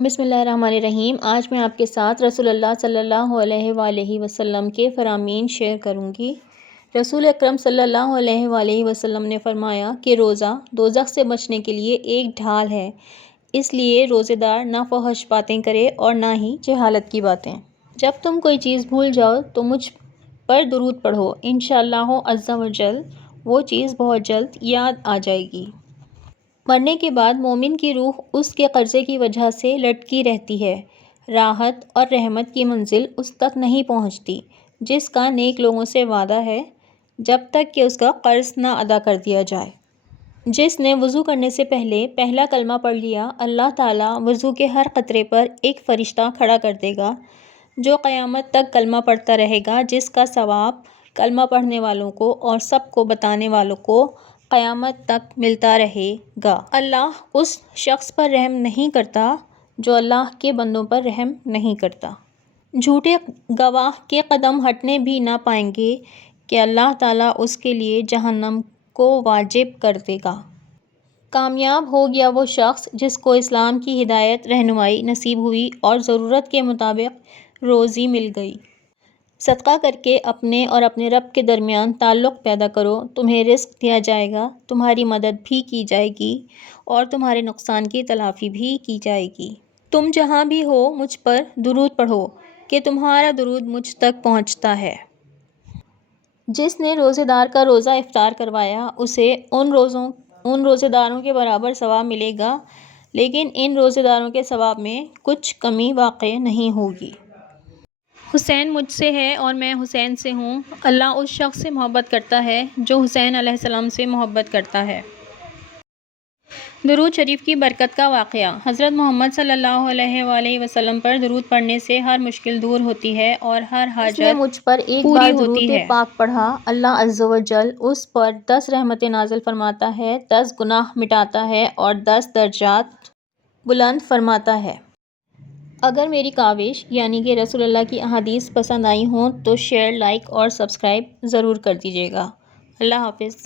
بسم اللہ الرحمن الرحیم۔ آج میں آپ کے ساتھ رسول اللہ صلی اللہ علیہ وآلہ وسلم کے فرامین شیئر کروں گی۔ رسول اکرم صلی اللہ علیہ وآلہ وسلم نے فرمایا کہ روزہ دوزخ سے بچنے کے لیے ایک ڈھال ہے، اس لیے روزے دار نہ فحش باتیں کرے اور نہ ہی جہالت کی باتیں۔ جب تم کوئی چیز بھول جاؤ تو مجھ پر درود پڑھو، انشاءاللہ عز و جل وہ چیز بہت جلد یاد آ جائے گی۔ مرنے کے بعد مومن کی روح اس کے قرضے کی وجہ سے لٹکی رہتی ہے، راحت اور رحمت کی منزل اس تک نہیں پہنچتی جس کا نیک لوگوں سے وعدہ ہے، جب تک کہ اس کا قرض نہ ادا کر دیا جائے۔ جس نے وضو کرنے سے پہلے پہلا کلمہ پڑھ لیا، اللہ تعالیٰ وضو کے ہر قطرے پر ایک فرشتہ کھڑا کر دے گا جو قیامت تک کلمہ پڑھتا رہے گا، جس کا ثواب کلمہ پڑھنے والوں کو اور سب کو بتانے والوں کو قیامت تک ملتا رہے گا۔ اللہ اس شخص پر رحم نہیں کرتا جو اللہ کے بندوں پر رحم نہیں کرتا۔ جھوٹے گواہ کے قدم ہٹنے بھی نہ پائیں گے کہ اللہ تعالیٰ اس کے لیے جہنم کو واجب کر دے گا۔ کامیاب ہو گیا وہ شخص جس کو اسلام کی ہدایت رہنمائی نصیب ہوئی اور ضرورت کے مطابق روزی مل گئی۔ صدقہ کر کے اپنے اور اپنے رب کے درمیان تعلق پیدا کرو، تمہیں رزق دیا جائے گا، تمہاری مدد بھی کی جائے گی اور تمہارے نقصان کی تلافی بھی کی جائے گی۔ تم جہاں بھی ہو مجھ پر درود پڑھو کہ تمہارا درود مجھ تک پہنچتا ہے۔ جس نے روزے دار کا روزہ افطار کروایا اسے ان روزے داروں کے برابر ثواب ملے گا، لیکن ان روزے داروں کے ثواب میں کچھ کمی واقع نہیں ہوگی۔ حسین مجھ سے ہے اور میں حسین سے ہوں۔ اللہ اس شخص سے محبت کرتا ہے جو حسین علیہ السلام سے محبت کرتا ہے۔ درود شریف کی برکت کا واقعہ۔ حضرت محمد صلی اللہ علیہ وآلہ وسلم پر درود پڑھنے سے ہر مشکل دور ہوتی ہے اور ہر حاجت پوری ہوتی ہے۔ جس نے مجھ پر ایک بار درود پاک پڑھا، اللہ عز و جل اس پر 10 رحمتیں نازل فرماتا ہے، 10 گناہ مٹاتا ہے اور 10 درجات بلند فرماتا ہے۔ اگر میری کاوش یعنی کہ رسول اللہ کی احادیث پسند آئی ہوں تو شیئر، لائک اور سبسکرائب ضرور کر دیجیے گا۔ اللہ حافظ۔